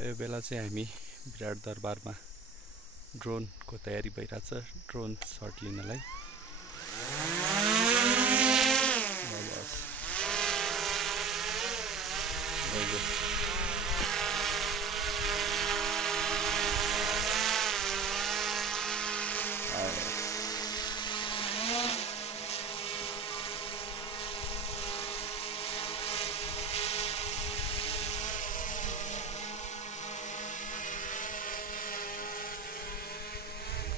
यो बेला चाहिँ हामी विराट दरबारमा ड्रोनको तयारी भइरहेछ ड्रोन शट लिनलाई।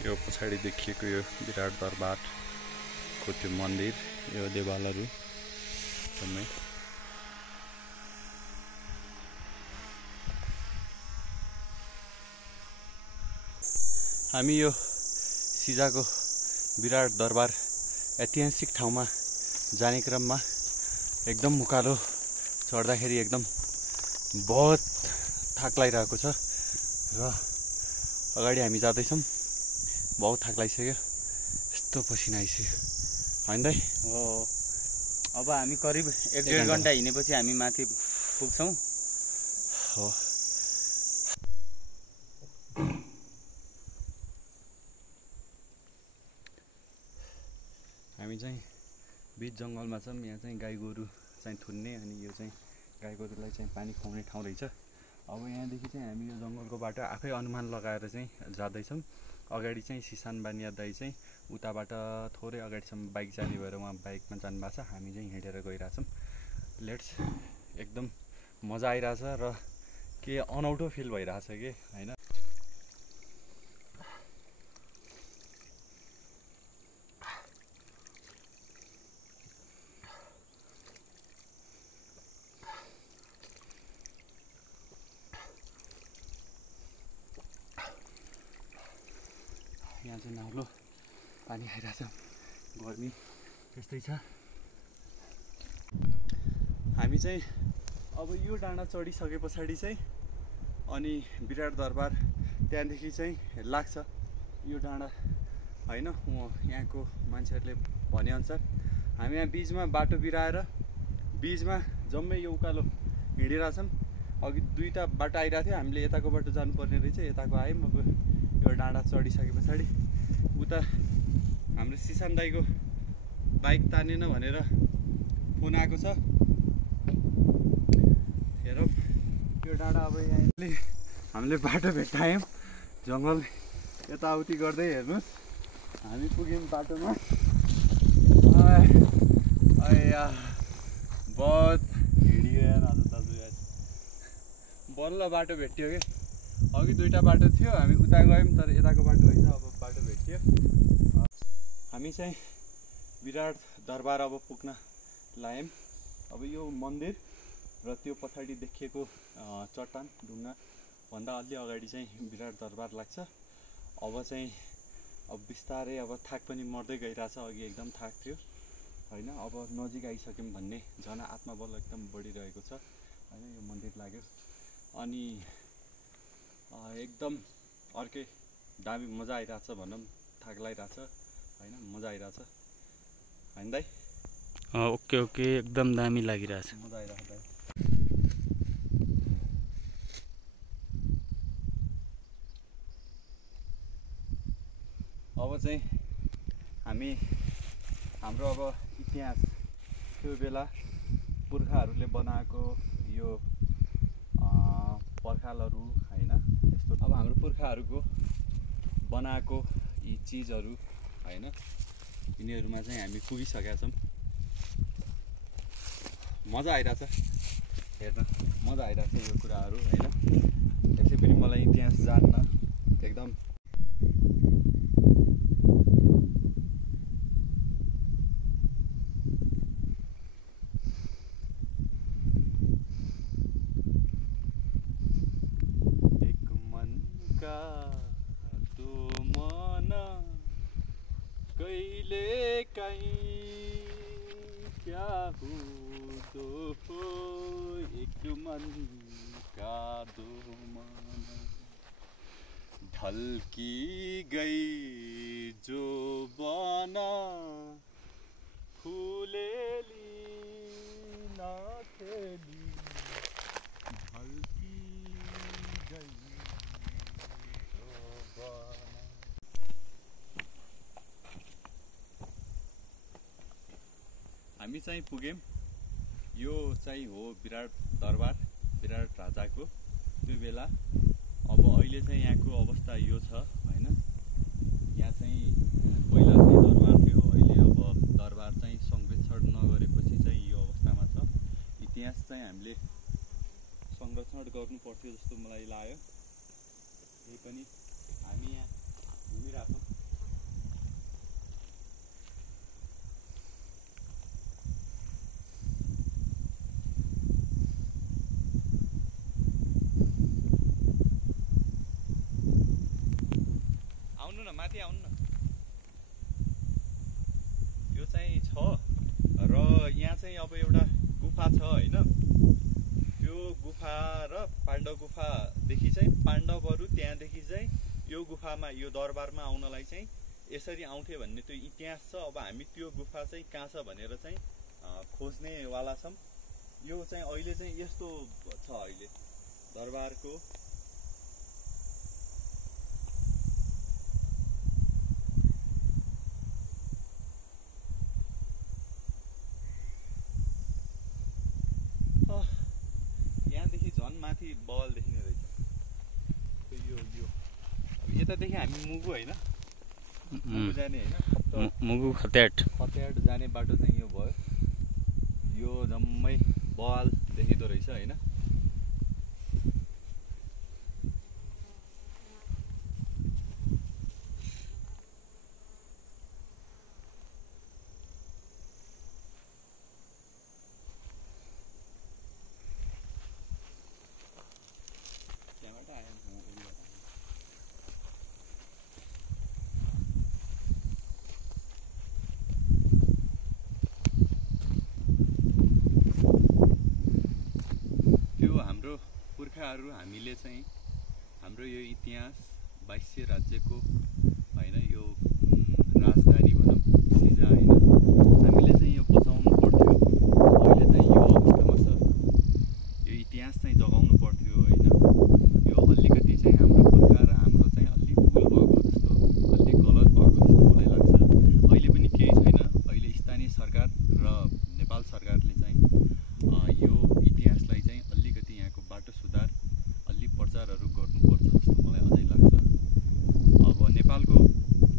यो पछाडि देखिएको यो विराट दरबारको त्यो मन्दिर, यो देवालहरू जम्मै हामी यो सिजाको विराट दरबार ऐतिहासिक ठाउँमा जाने क्रममा एकदम उकालो चढ्दाखेरि एकदम बहुत थाक लागिरहेको छ र अगाडि हामी जाँदैछौँ। बहुत थाक लागिसक्यो, यस्तो पसिना आइसक्यो होइन दाइ? हो, अब हामी करिब 1-1.5 घन्टा हिँडेपछि हामी माथि पुग्छौँ। हो, हामी चाहिँ बीच जङ्गलमा छौँ। यहाँ चाहिँ गाई गोरु चाहिँ थुन्ने अनि यो चाहिँ गाई गोरुलाई चाहिँ पानी खुवाउने ठाउँ रहेछ। अब यहाँदेखि चाहिँ हामी यो जङ्गलको बाटो आफै अनुमान लगाएर चाहिँ जाँदैछौँ। अगाडि चाहिँ सिसान बानिया दाई चाहिँ उताबाट थोरै अगाडिसम्म बाइक जाने भएर उहाँ बाइकमा जानुभएको छ, हामी चाहिँ हिँडेर गइरहेछौँ। लेट्स, एकदम मजा आइरहेछ र के अनौठो फिल भइरहेछ कि होइन। यहाँ चाहिँ नौलो पानी खाइरहेछ, गर्मी त्यस्तै छ। हामी चाहिँ अब यो डाँडा चढिसके पछाडि चाहिँ अनि विराट दरबार त्यहाँदेखि चाहिँ लाग्छ यो डाँडा होइन। यहाँको मान्छेहरूले भनेअनुसार हामी यहाँ बिचमा बाटो बिराएर बिचमा जम्मै यो उकालो हिँडिरहेछौँ। अघि दुईवटा बाटो आइरहेको थियो, हामीले यताको बाटो जानुपर्ने रहेछ, यताको आयौँ। अब यो डाँडा चढिसके पछाडि उता हाम्रो सिसान दाईको बाइक तानेन भनेर फोन आएको छ। हेरौँ यो डाँडा अब यहाँले हामीले बाटो भेट्टायौँ, जङ्गल यताउति गर्दै हेर्नुहोस् हामी पुग्यौँ बाटोमा। बहुत हिँडियो आज दाजु, बल्ल बाटो भेट्यो कि। अघि दुईवटा बाटो थियो, हामी उता गयौँ तर यताको बाटो होइन, अब बाटो भेट्यो। हामी चाहिँ विराट दरबार अब पुग्न लाग्यौँ। अब यो मन्दिर र त्यो पछाडि देखिएको चट्टान ढुङ्गा भन्दा अलि अगाडि चाहिँ विराट दरबार लाग्छ। अब चाहिँ बिस्तारै अब थाक पनि मर्दै गइरहेछ, अघि एकदम थाक थियो होइन। अब नजिक आइसक्यौँ भन्ने झन आत्मबल एकदम बढिरहेको छ होइन। यो मन्दिर लाग्यो अनि एकदम अर्कै दामी मजा आइरहेछ भनौँ। थाक लागिरहेछ होइन, मजा आइरहेछ होइन दाइ? ओके ओके, एकदम दामी लागिरहेछ, मजा आइरहेछ दाइ। अब चाहिँ हाम्रो अब इतिहास, त्यो बेला पुर्खाहरूले बनाएको यो पर्खालहरू होइन, यस्तो अब हाम्रो पुर्खाहरूको बनाएको यी चिजहरू होइन, यिनीहरूमा चाहिँ हामी पुगिसकेका छौँ। मजा आइरहेछ हेर्न, मजा आइरहेछ यो कुराहरू होइन। त्यसै पनि मलाई इतिहास जान्न एकदम कहिले कहीं क्या हो एक मन का दो मन, ढलकी गई जो बना फूलेली ना खेली, ढलकी गई हामी चाहिँ पुग्यौँ। यो चाहिँ हो विराट दरबार, विराट राजाको त्यो बेला। अब अहिले चाहिँ यहाँको अवस्था यो छ होइन। यहाँ चाहिँ पहिला चाहिँ दरबार थियो, अहिले अब दरबार चाहिँ संरक्षण नगरेपछि चाहिँ यो अवस्थामा छ। इतिहास चाहिँ हामीले संरक्षण गर्नु पर्थ्यो जस्तो मलाई लाग्यो। यही पनि हामी यहाँ घुमिरहेको छौँ। आउनु न, माथि आउनु न। यो चाहिँ छ र यहाँ चाहिँ अब एउटा गुफा छ होइन। त्यो गुफा र पाण्डव गुफादेखि चाहिँ पाण्डवहरू त्यहाँदेखि चाहिँ यो गुफामा, यो दरबारमा आउनलाई चाहिँ यसरी आउँथे भन्ने त्यो इतिहास छ। अब हामी त्यो गुफा चाहिँ कहाँ छ भनेर चाहिँ खोज्नेवाला छौँ। यो चाहिँ अहिले चाहिँ यस्तो छ अहिले दरबारको। यहाँदेखि झन् माथि बल देखिने रहेछ। यो अब यतादेखि हामी मुगु होइन, मुगु जाने होइन, मुगु खत्याट जाने बाटो चाहिँ यो भयो। यो जम्मै बल देखिँदो रहेछ होइन। पुर्खाहरू हामीले चाहिँ हाम्रो यो इतिहास 22 राज्यको होइन, यो राजधानी भनौँ सिजा होइन, हामीले चाहिँ यो बचाउनु पर्थ्यो। अहिले चाहिँ यो अवस्थामा छ, यो इतिहास चाहिँ जगाउनु पर्थ्यो होइन। यो अलिकति चाहिँ हाम्रो पुर्खा र हाम्रो चाहिँ अलिक भुल भएको जस्तो, अलिक गलत भएको जस्तो मलाई लाग्छ। अहिले पनि केही छैन। अहिले स्थानीय सरकार र नेपाल सरकारले चाहिँ यो इतिहासलाई चाहिँ अलिकति यहाँको बाटो सुधार, अलि प्रचारहरू गर्नुपर्छ जस्तो मलाई अझै लाग्छ। अब नेपालको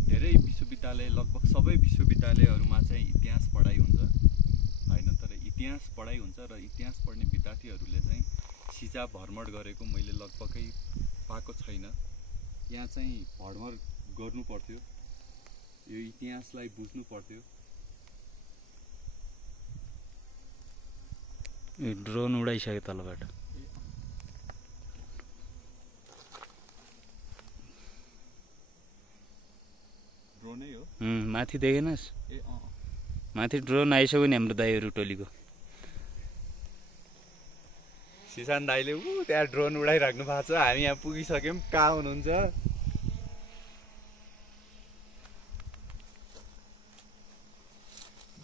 धेरै विश्वविद्यालय, लगभग सबै विश्वविद्यालयहरूमा चाहिँ इतिहास पढाइ हुन्छ होइन। तर इतिहास पढाइ हुन्छ र इतिहास पढ्ने विद्यार्थीहरूले चाहिँ सिजा भ्रमण गरेको मैले लगभगै पाएको छैन। यहाँ चाहिँ भ्रमण गर्नु पर्थ्यो, यो इतिहासलाई बुझ्नु पर्थ्यो। ड्रोन उडाइसक्यो तलबाट। ड्रोनै हो माथि देखेनस्? ए अँ, माथि ड्रोन आइसक्यो नि हाम्रो दाइहरू टोलीको। सिसान दाइले त्यहाँ ड्रोन उडाइराख्नु भएको छ। हामी यहाँ पुगिसक्यौँ। कहाँ हुनुहुन्छ?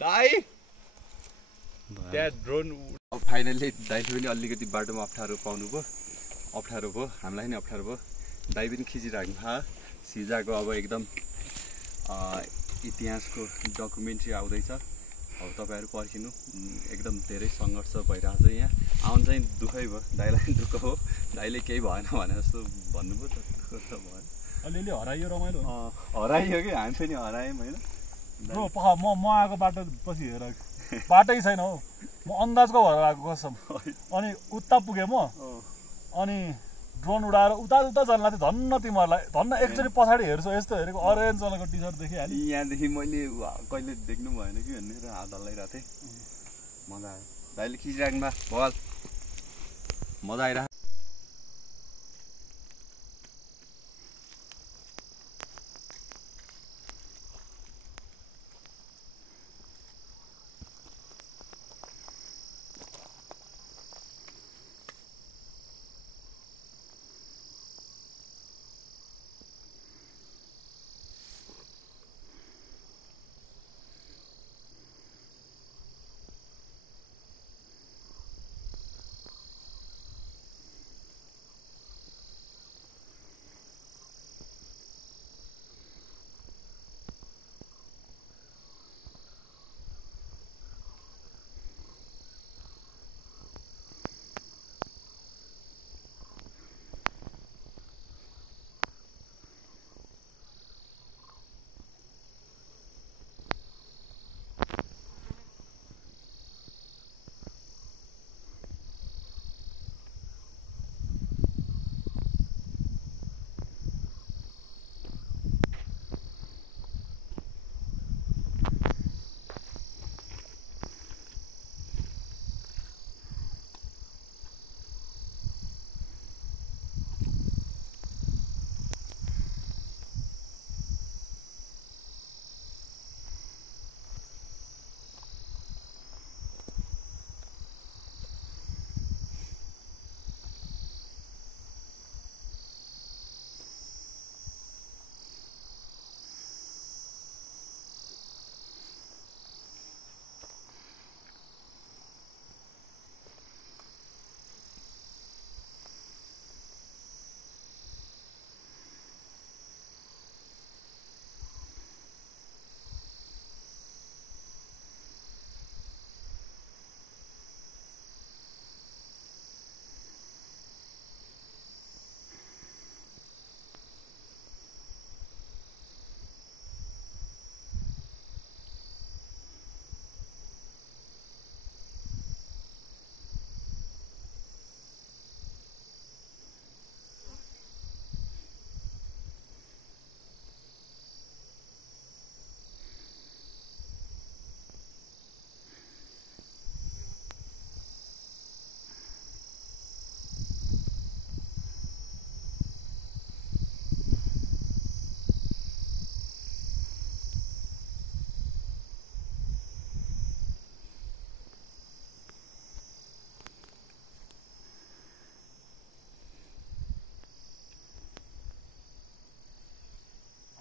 दाइ त्यहाँ ड्रोन। अब फाइनल्ली दाइले पनि अलिकति बाटोमा अप्ठ्यारो पाउनुभयो, अप्ठ्यारो भयो, हामीलाई नि अप्ठ्यारो भयो। दाइ पनि खिचिराख्नु भयो। सिजाको अब एकदम इतिहासको डकुमेन्ट्री आउँदैछ। अब तपाईँहरू पर्खिनु, एकदम धेरै सङ्घर्ष भइरहेको छ यहाँ। आउनु चाहिँ दुःखै भयो, दाइलाई दुःख हो। दाइले केही भएन भने जस्तो भन्नुभयो, तर दुःख त भएन। अलिअलि हराइयो, रमाइलो हराइयो कि हामी पनि हरायौँ होइन। म आएको बाटो पछि हेर बाटै छैन हौ, म अन्दाजको भएर आएको कसम। अनि उता पुगेँ म, अनि ड्रोन उडाएर उता जान लाग्थ्यो। धन्न तिमीहरूलाई, धन्न एकचोटि पछाडि हेर्छु यस्तो हेरेको अरेन्ज कलरको टी सर्ट देखिहालेँ। यहाँदेखि मैले कहिले देख्नु भएन कि भनेर हात हल्लाइरहेको थिएँ। मजा आयो। दाइले खिचिराख्नु भयो, बल मजा आइरहेको।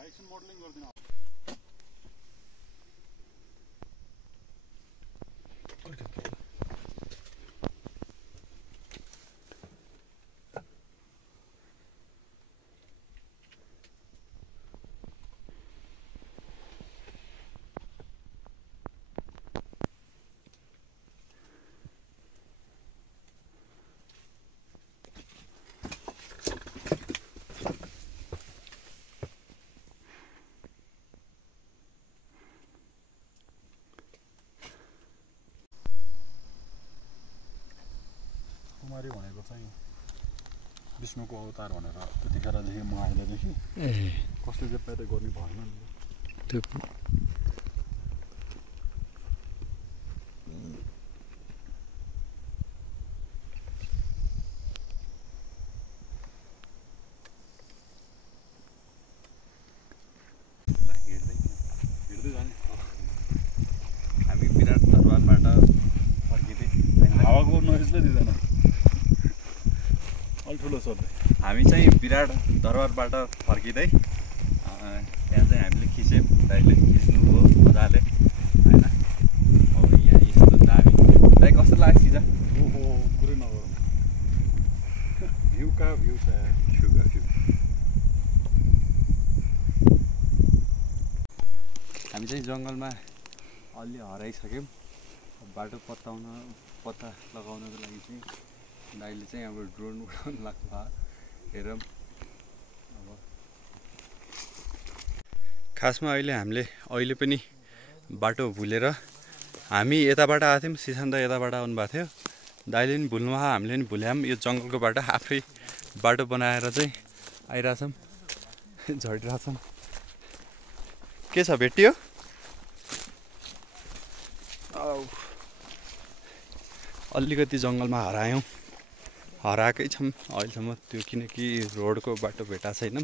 एकछिन मोडलिङ गर्दिन कुमारी भनेको चाहिँ विष्णुको अवतार भनेर त्यतिखेरदेखि म आइलेदेखि कसले चाहिँ पैदा गर्ने भएन नि त्यो हिँड्दै जाने हामी विराट दरबारबाट फर्किँदै हावाको नोइजले दिँदैन अलि ठुलो सोध्दै हामी चाहिँ विराट दरबारबाट फर्किँदै त्यहाँ चाहिँ हामीले खिच्यौँ दाइले खिच्नुभयो मजाले होइन अब यहाँ यस्तो दामी दाइ कस्तो लाग्छ सिजा ओहो कुरै नगर भ्यू कहाँ भ्यू छ छुगा छु हामी चाहिँ जङ्गलमा अलि हराइसक्यौँ बाटो पत्ता लगाउनको लागि चाहिँ दाइले चाहिँ अब ड्रोन उडाउनु लाग्नु भयो हेरौँ अब खासमा अहिले पनि बाटो भुलेर हामी यताबाट आएको थियौँ सिसान्त यताबाट आउनुभएको थियो दाइले पनि भुल्नु भयो हामीले पनि भुल्याौँ यो जङ्गलको बाटो आफै बाटो बनाएर चाहिँ आइरहेछौँ झरिरहेछौँ के छ भेटियो अलिकति जङ्गलमा हराएकै छौँ अहिलेसम्म त्यो किनकि रोडको बाटो भेटाएको छैनौँ